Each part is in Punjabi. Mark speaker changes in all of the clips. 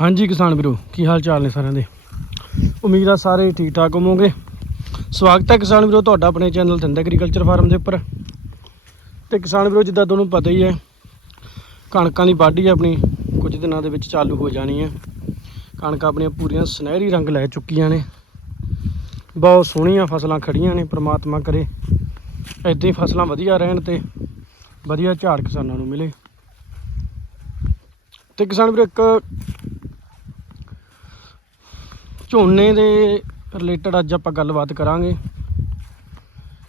Speaker 1: ਹਾਂਜੀ ਕਿਸਾਨ ਵੀਰੋ, ਕੀ ਹਾਲ ਚਾਲ ਨੇ ਸਾਰਿਆਂ ਦੇ? ਉਮੀਦ ਆ ਸਾਰੇ ਠੀਕ ਠਾਕ ਹੋਵੋਗੇ। ਸਵਾਗਤ ਹੈ ਕਿਸਾਨ ਵੀਰੋ ਤੁਹਾਡਾ ਆਪਣੇ ਚੈਨਲ ਧੰਦਾ ਐਗਰੀਕਲਚਰ ਫਾਰਮ ਦੇ ਉੱਪਰ। ਤੇ ਕਿਸਾਨ ਵੀਰੋ, ਜਿੱਦਾਂ ਤੁਹਾਨੂੰ ਪਤਾ ਹੀ ਹੈ, ਕਣਕਾਂ ਦੀ ਵਾਢੀ ਆਪਣੀ ਕੁਝ ਦਿਨਾਂ ਦੇ ਵਿੱਚ ਚਾਲੂ ਹੋ ਜਾਣੀ ਹੈ। ਕਣਕਾਂ ਆਪਣੀਆਂ ਪੂਰੀਆਂ ਸੁਨਹਿਰੀ ਰੰਗ ਲੈ ਚੁੱਕੀਆਂ ਨੇ। ਬਹੁਤ ਸੋਹਣੀਆਂ ਫਸਲਾਂ ਖੜੀਆਂ ਨੇ, ਪ੍ਰਮਾਤਮਾ ਕਰੇ। ਇੱਦਾਂ ਹੀ ਫਸਲਾਂ ਵਧੀਆ ਰਹਿਣ ਤੇ ਵਧੀਆ ਝਾੜ ਕਿਸਾਨਾਂ ਨੂੰ ਮਿਲੇ। ਤੇ ਕਿਸਾਨ ਵੀਰੋ, ਇੱਕ ਝੋਨੇ ਦੇ ਰਿਲੇਟਡ ਅੱਜ ਆਪਾਂ ਗੱਲਬਾਤ ਕਰਾਂਗੇ।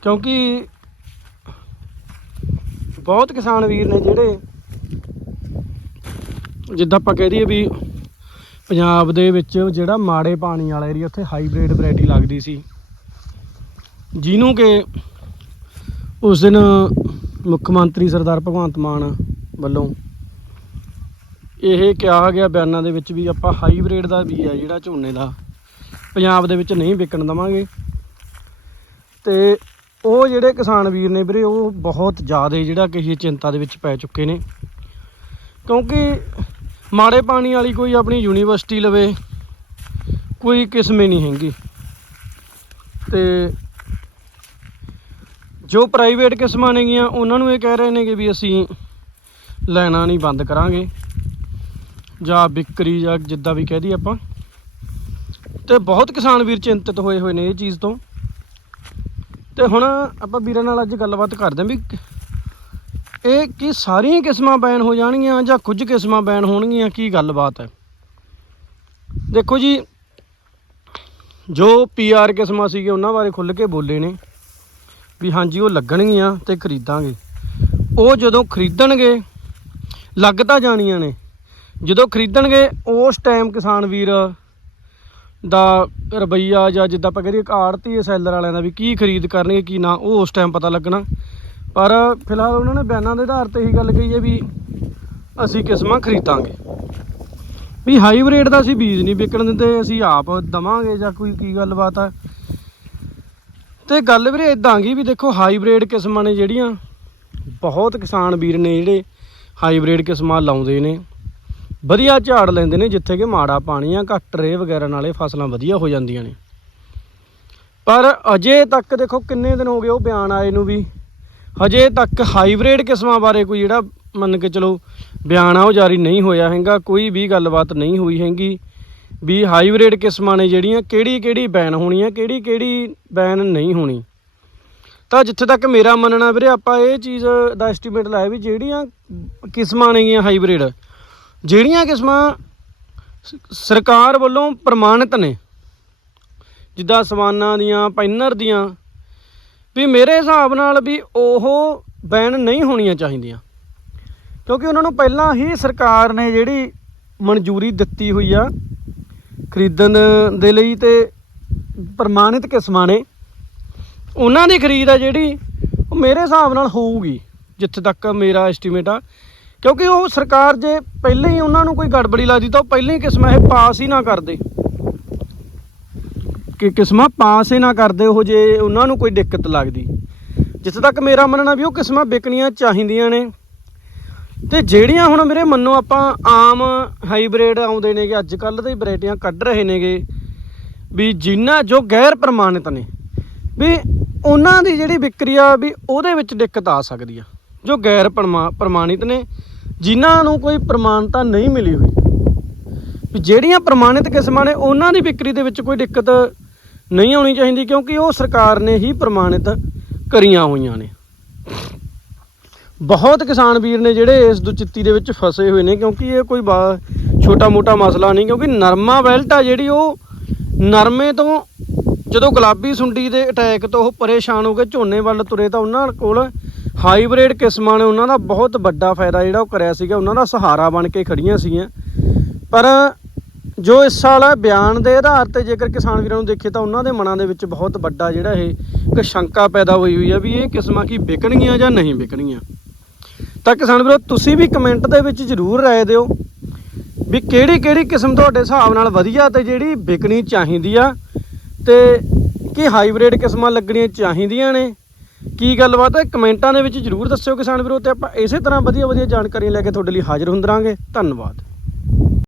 Speaker 1: ਕਿਉਂਕਿ ਬਹੁਤ ਕਿਸਾਨ ਵੀਰ ਨੇ ਜਿਹੜੇ ਜਿੱਦਾਂ ਆਪਾਂ ਕਹਿ ਦਈਏ ਵੀ ਪੰਜਾਬ ਦੇ ਵਿੱਚ ਜਿਹੜਾ ਮਾੜੇ ਪਾਣੀ ਵਾਲਾ ਏਰੀਆ ਉੱਥੇ ਹਾਈਬ੍ਰਿਡ ਵੈਰਾਈਟੀ ਲੱਗਦੀ ਸੀ। ਜਿਹਨੂੰ ਕਿ ਉਸ ਦਿਨ ਮੁੱਖ ਮੰਤਰੀ ਸਰਦਾਰ ਭਗਵੰਤ ਮਾਨ ਵੱਲੋਂ ਇਹ ਕਿਹਾ ਗਿਆ ਬਿਆਨਾਂ ਦੇ ਵਿੱਚ ਵੀ ਆਪਾਂ ਹਾਈਬ੍ਰਿਡ ਦਾ ਵੀ ਹੈ ਜਿਹੜਾ ਝੋਨੇ ਦਾ। ਪੰਜਾਬ ਦੇ ਵਿੱਚ ਨਹੀਂ ਵਿਕਣ ਦਵਾਂਗੇ। ਤੇ ਉਹ ਜਿਹੜੇ ਕਿਸਾਨ ਵੀਰ ਨੇ ਵੀਰੇ, ਉਹ ਬਹੁਤ ਜ਼ਿਆਦਾ ਜਿਹੜਾ ਕਿ ਇਹ ਚਿੰਤਾ ਦੇ ਵਿੱਚ ਪੈ ਚੁੱਕੇ ਨੇ। ਕਿਉਂਕਿ ਮਾੜੇ ਪਾਣੀ ਵਾਲੀ ਕੋਈ ਆਪਣੀ ਯੂਨੀਵਰਸਿਟੀ ਲਵੇ, ਕੋਈ ਕਿਸਮੇ ਨਹੀਂ ਹੈਗੀ। ਤੇ ਜੋ ਪ੍ਰਾਈਵੇਟ ਕਿਸਮਾਂ ਨੇਗੀਆਂ, ਉਹਨਾਂ ਨੂੰ ਇਹ ਕਹਿ ਰਹੇ ਨੇਗੇ ਵੀ ਅਸੀਂ ਲੈਣਾ ਨਹੀਂ ਬੰਦ ਕਰਾਂਗੇ। ਜਾਂ ਵਿਕਰੀ ਜਾਂ ਜਿੱਦਾਂ ਵੀ ਕਹਿ ਦਈਏ ਆਪਾਂ। ਤੇ ਬਹੁਤ ਕਿਸਾਨ ਵੀਰ ਚਿੰਤਤ ਹੋਏ ਹੋਏ ਨੇ ਇਹ ਚੀਜ਼ ਤੋਂ। ਤੇ ਹੁਣ ਆਪਾਂ ਵੀਰਾਂ ਨਾਲ ਅੱਜ ਗੱਲਬਾਤ ਕਰਦੇ ਹਾਂ ਵੀ ਇਹ ਕੀ ਸਾਰੀਆਂ ਕਿਸਮਾਂ ਬੈਨ ਹੋ ਜਾਣਗੀਆਂ ਜਾਂ ਕੁਝ ਕਿਸਮਾਂ ਬੈਨ ਹੋਣਗੀਆਂ, ਕੀ ਗੱਲਬਾਤ ਹੈ? ਦੇਖੋ ਜੀ, ਜੋ ਪੀਆਰ ਕਿਸਮਾਂ ਸੀਗੇ ਉਹਨਾਂ ਬਾਰੇ ਖੁੱਲ੍ਹ ਕੇ ਬੋਲੇ ਨੇ ਵੀ ਹਾਂਜੀ, ਉਹ ਲੱਗਣਗੀਆਂ ਤੇ ਖਰੀਦਾਂਗੇ। ਉਹ ਜਦੋਂ ਖਰੀਦਣਗੇ, ਲੱਗ ਤਾਂ ਜਾਣੀਆਂ ਨੇ। ਜਦੋਂ ਖਰੀਦਣਗੇ, ਉਸ ਟਾਈਮ ਕਿਸਾਨ ਵੀਰ ਦਾ ਰਵਈਆ ਜਾਂ ਜਿੱਦਾਂ ਆਪਾਂ ਕਰੀਏ ਆੜਤੀ ਸੈਲਰ ਵਾਲਿਆਂ ਦਾ ਵੀ ਕੀ ਖਰੀਦ ਕਰਨਗੇ, ਕੀ ਨਾ, ਉਹ ਉਸ ਟਾਈਮ ਪਤਾ ਲੱਗਣਾ। ਪਰ ਫਿਲਹਾਲ ਉਹਨਾਂ ਨੇ ਬਿਆਨਾਂ ਦੇ ਆਧਾਰ ਤੇ ਹੀ ਗੱਲ ਕਹੀ ਹੈ ਵੀ ਅਸੀਂ ਕਿਸਮਾਂ ਖਰੀਦਾਂਗੇ। ਵੀ ਹਾਈਬ੍ਰਿਡ ਦਾ ਅਸੀਂ ਬੀਜ ਨਹੀਂ ਵਿਕਣ ਦਿੰਦੇ, ਅਸੀਂ ਆਪ ਦਵਾਂਗੇ ਜਾਂ ਕੋਈ ਕੀ ਗੱਲਬਾਤ ਆ। ਤੇ ਗੱਲ ਵੀਰੇ ਇਦਾਂ ਗਈ ਵੀ ਦੇਖੋ ਹਾਈਬ੍ਰਿਡ ਕਿਸਮਾਂ ਨੇ ਜਿਹੜੀਆਂ, ਬਹੁਤ ਕਿਸਾਨ ਵੀਰ ਨੇ ਜਿਹੜੇ ਹਾਈਬ੍ਰਿਡ ਕਿਸਮਾਂ ਲਾਉਂਦੇ ਨੇ। ਵਧੀਆ ਝਾੜ ਲੈਂਦੇ ਨੇ ਜਿੱਥੇ ਕਿ ਮਾੜਾ ਪਾਣੀ ਆ, ਘੱਟ ਰੇ ਵਗੈਰਾ ਨਾਲੇ ਫਸਲਾਂ ਵਧੀਆ ਹੋ ਜਾਂਦੀਆਂ ਨੇ। ਪਰ ਅਜੇ ਤੱਕ ਦੇਖੋ ਕਿੰਨੇ ਦਿਨ ਹੋ ਗਏ ਉਹ ਬਿਆਨ ਆਏ ਨੂੰ ਵੀ। ਹਜੇ ਤੱਕ ਹਾਈਬ੍ਰਿਡ ਕਿਸਮਾਂ ਬਾਰੇ ਕੋਈ ਜਿਹੜਾ ਮੰਨ ਕੇ ਚਲੋ ਬਿਆਨ ਆ, ਉਹ ਜਾਰੀ ਨਹੀਂ ਹੋਇਆ ਹੈਗਾ, ਕੋਈ ਵੀ ਗੱਲਬਾਤ ਨਹੀਂ ਹੋਈ ਹੈਗੀ ਵੀ ਹਾਈਬ੍ਰਿਡ ਕਿਸਮਾਂ ਨੇ ਜਿਹੜੀਆਂ ਕਿਹੜੀ ਕਿਹੜੀ ਬੈਨ ਹੋਣੀ ਆ ਕਿਹੜੀ ਕਿਹੜੀ ਬੈਨ ਨਹੀਂ ਹੋਣੀ। ਤਾਂ ਜਿੱਥੇ ਤੱਕ ਮੇਰਾ ਮੰਨਣਾ ਵੀਰੇ, ਆਪਾਂ ਇਹ ਚੀਜ਼ ਦਾ ਐਸਟੀਮੇਟ ਲਾਇਆ ਵੀ ਜਿਹੜੀਆਂ ਕਿਸਮਾਂ ਨੇਗੀਆਂ ਹਾਈਬ੍ਰਿਡ ਜਿਹੜੀਆਂ ਕਿਸਮਾਂ ਸਰਕਾਰ ਵੱਲੋਂ ਪ੍ਰਮਾਣਿਤ ਨੇ, ਜਿੱਦਾਂ ਸਵਾਨਾਂ ਦੀਆਂ, ਪੈਨਰ ਦੀਆਂ, ਵੀ ਮੇਰੇ ਹਿਸਾਬ ਨਾਲ ਵੀ ਉਹ ਬੈਨ ਨਹੀਂ ਹੋਣੀਆਂ ਚਾਹੀਦੀਆਂ। ਕਿਉਂਕਿ ਉਹਨਾਂ ਨੂੰ ਪਹਿਲਾਂ ਹੀ ਸਰਕਾਰ ਨੇ ਜਿਹੜੀ ਮਨਜ਼ੂਰੀ ਦਿੱਤੀ ਹੋਈ ਆ, ਖਰੀਦਣ ਦੇ ਲਈ ਤੇ ਪ੍ਰਮਾਣਿਤ ਕਿਸਮਾਂ ਨੇ, ਉਹਨਾਂ ਦੀ ਖਰੀਦ ਆ ਜਿਹੜੀ ਉਹ ਮੇਰੇ ਹਿਸਾਬ ਨਾਲ ਹੋਊਗੀ, ਜਿੱਥੇ ਤੱਕ ਮੇਰਾ ਐਸਟੀਮੇਟ ਆ। ਕਿਉਂਕਿ ਉਹ ਸਰਕਾਰ ਜੇ ਪਹਿਲਾਂ ਹੀ ਉਹਨਾਂ ਨੂੰ ਕੋਈ ਗੜਬੜੀ ਲੱਗਦੀ ਤਾਂ ਉਹ ਪਹਿਲਾਂ ਹੀ ਕਿਸਮਾਂ ਇਹ ਪਾਸ ਹੀ ਨਾ ਕਰਦੇ। ਕਿ ਕਿਸਮਾਂ ਪਾਸ ਹੀ ਨਾ ਕਰਦੇ, ਉਹ ਜੇ ਉਹਨਾਂ ਨੂੰ ਕੋਈ ਦਿੱਕਤ ਲੱਗਦੀ। ਜਿੱਥੇ ਤੱਕ ਮੇਰਾ ਮੰਨਣਾ ਵੀ ਉਹ ਕਿਸਮਾਂ ਵਿਕਣੀਆਂ ਚਾਹੀਦੀਆਂ ਨੇ। ਤੇ ਜਿਹੜੀਆਂ ਹੁਣ ਮੇਰੇ ਮੰਨੋ ਆਪਾਂ ਆਮ ਹਾਈਬ੍ਰਿਡ ਆਉਂਦੇ ਨੇਗੇ ਅੱਜ ਕੱਲ ਦੇ ਵੈਰਾਈਟੀਆਂ ਕੱਢ ਰਹੇ ਨੇਗੇ, ਵੀ ਜਿਨ੍ਹਾਂ ਜੋ ਗੈਰ ਪ੍ਰਮਾਣਿਤ ਨੇ, ਵੀ ਉਹਨਾਂ ਦੀ ਜਿਹੜੀ ਵਿਕਰੀ ਆ, ਵੀ ਉਹਦੇ ਵਿੱਚ ਦਿੱਕਤ ਆ ਸਕਦੀ ਆ। ਜੋ ਗੈਰ ਪ੍ਰਮਾ- ਪ੍ਰਮਾਣਿਤ ਨੇ, ਜਿਨ੍ਹਾਂ ਨੂੰ ਕੋਈ ਪ੍ਰਮਾਣਤਾ ਨਹੀਂ ਮਿਲੀ ਹੋਈ। ਜਿਹੜੀਆਂ ਪ੍ਰਮਾਣਿਤ ਕਿਸਮਾਂ ਨੇ, ਉਹਨਾਂ ਦੀ ਵਿਕਰੀ ਦੇ ਵਿੱਚ ਕੋਈ ਦਿੱਕਤ ਨਹੀਂ ਆਉਣੀ ਚਾਹੀਦੀ, ਕਿਉਂਕਿ ਉਹ ਸਰਕਾਰ ਨੇ ਹੀ ਪ੍ਰਮਾਣਿਤ ਕਰੀਆਂ ਹੋਈਆਂ ਨੇ। ਬਹੁਤ ਕਿਸਾਨ ਵੀਰ ਨੇ ਜਿਹੜੇ ਇਸ ਦੁਚਿੱਤੀ ਦੇ ਵਿੱਚ ਫਸੇ ਹੋਏ ਨੇ, ਕਿਉਂਕਿ ਇਹ ਕੋਈ ਛੋਟਾ ਮੋਟਾ ਮਸਲਾ ਨਹੀਂ, ਕਿਉਂਕਿ ਨਰਮਾ ਬੈਲਟ ਆ ਜਿਹੜੀ, ਉਹ ਨਰਮੇ ਤੋਂ ਜਦੋਂ ਗੁਲਾਬੀ ਸੁੰਡੀ ਦੇ ਅਟੈਕ ਤੋਂ ਉਹ ਪਰੇਸ਼ਾਨ ਹੋ ਕੇ ਝੋਨੇ ਵੱਲ ਤੁਰੇ ਤਾਂ ਉਹਨਾਂ ਕੋਲ ਹਾਈਬ੍ਰਿਡ ਕਿਸਮਾਂ ਨੇ ਉਹਨਾਂ ਦਾ ਬਹੁਤ ਵੱਡਾ ਫਾਇਦਾ ਜਿਹੜਾ ਉਹ ਕਰਿਆ ਸੀਗਾ, ਉਹਨਾਂ ਦਾ ਸਹਾਰਾ ਬਣ ਕੇ ਖੜੀਆਂ ਸੀਗੀਆਂ। ਪਰ ਜੋ ਇਸ ਸਾਲ ਬਿਆਨ ਦੇ ਆਧਾਰ ਤੇ ਜੇਕਰ ਕਿਸਾਨ ਵੀਰਾਂ ਨੂੰ ਦੇਖੇ ਤਾਂ ਉਹਨਾਂ ਦੇ ਮਨਾਂ ਦੇ ਵਿੱਚ ਬਹੁਤ ਵੱਡਾ ਜਿਹੜਾ ਇਹ ਇੱਕ ਸ਼ੰਕਾ ਪੈਦਾ ਹੋਈ ਹੋਈ ਆ ਵੀ ਇਹ ਕਿਸਮਾਂ ਕੀ ਵਿਕਣਗੀਆਂ ਜਾਂ ਨਹੀਂ ਵਿਕਣਗੀਆਂ। ਤਾਂ ਕਿਸਾਨ ਵੀਰੋ, ਤੁਸੀਂ ਵੀ ਕਮੈਂਟ ਦੇ ਵਿੱਚ ਜ਼ਰੂਰ ਰਾਏ ਦਿਓ ਵੀ ਕਿਹੜੀ ਕਿਹੜੀ ਕਿਸਮ ਤੁਹਾਡੇ ਹਿਸਾਬ ਨਾਲ ਵਧੀਆ ਤੇ ਜਿਹੜੀ ਵਿਕਣੀ ਚਾਹੀਦੀ ਆ ਤੇ ਕੀ ਹਾਈਬ੍ਰਿਡ ਕਿਸਮਾਂ ਲੱਗਣੀਆਂ ਚਾਹੀਦੀਆਂ ਨੇ। ਕੀ ਗੱਲਬਾਤ ਹੈ? ਕਮੈਂਟਾਂ ਦੇ ਵਿੱਚ ਜ਼ਰੂਰ ਦੱਸਿਓ ਕਿਸਾਨ ਵੀਰੋ ਤੇ ਆਪਾਂ ਇਸੇ ਤਰ੍ਹਾਂ ਵਧੀਆ ਵਧੀਆ ਜਾਣਕਾਰੀਆਂ ਲੈ ਕੇ ਤੁਹਾਡੇ ਲਈ ਹਾਜ਼ਰ ਹੁੰਦੇ ਰਾਂਗੇ ਧੰਨਵਾਦ।